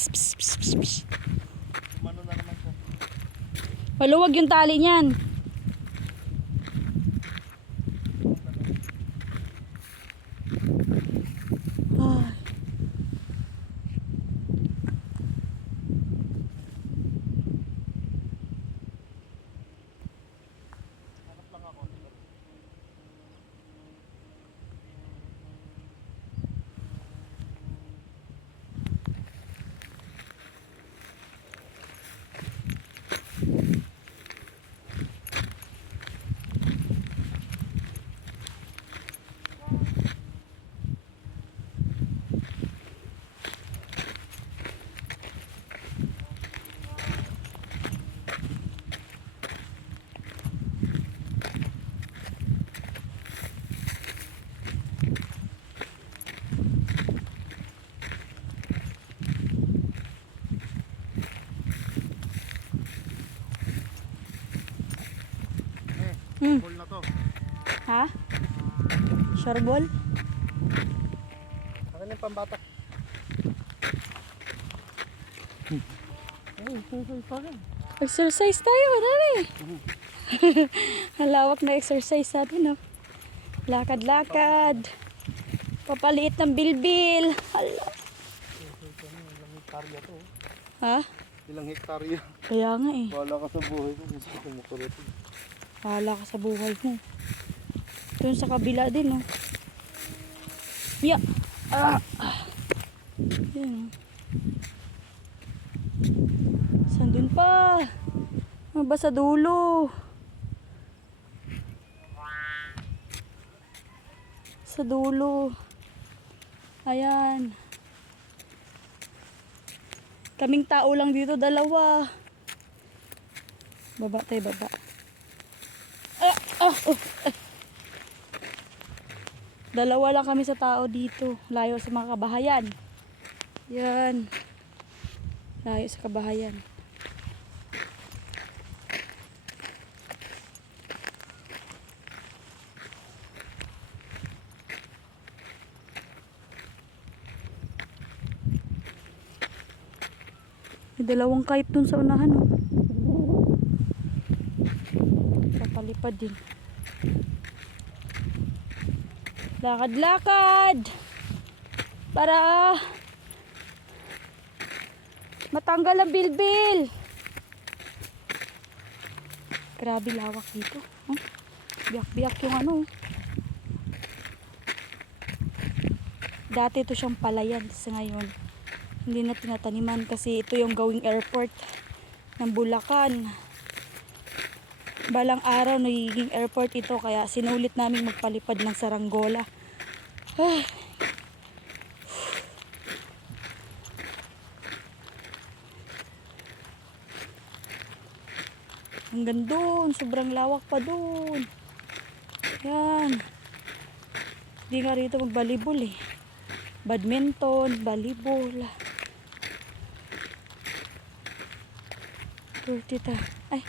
Pss, pss, pss, pss, pss. Umano na naman siya. Maluwag yung tali niyan. Ay. Hanap lang ako. Ball na to. Ha? Sharbol? Akin yung pambata. Exercise tayo, dali. Halawak na exercise natin, no? Lakad-lakad. Papaliit ng bilbil. Hala. Ilang hektarya to. Ha? Ilang hektarya. Kaya nga eh. Wala ka sa buhay mo. Gusto ko makulot. Bahala ka sa buhay mo. Doon sa kabila din, no? Ya! Ah! Yan, oh. Saan dun pa? Ano ba sa dulo? Sa dulo. Ayan. Kaming tao lang dito, dalawa. Baba tayo, baba. Dalawa lang kami sa tao dito. Layo sa mga kabahayan. Yan. Layo sa kabahayan. May dalawang kite dun sa unahan, oh. Papalipad din. Lakad-lakad para matanggal ang bilbil. Grabe lawak dito, oh. Biyak-biyak yung ano. Dati ito siyang palayan, kasi ngayon hindi na tinataniman kasi ito yung gawing airport ng Bulacan. Balang araw nagiging airport ito, kaya sinulit namin magpalipad ng saranggola. Ay. Hanggang doon, sobrang lawak pa doon. Yan. Hindi nga rito magbalibol eh. Badminton, volleyball. Tita. Ay.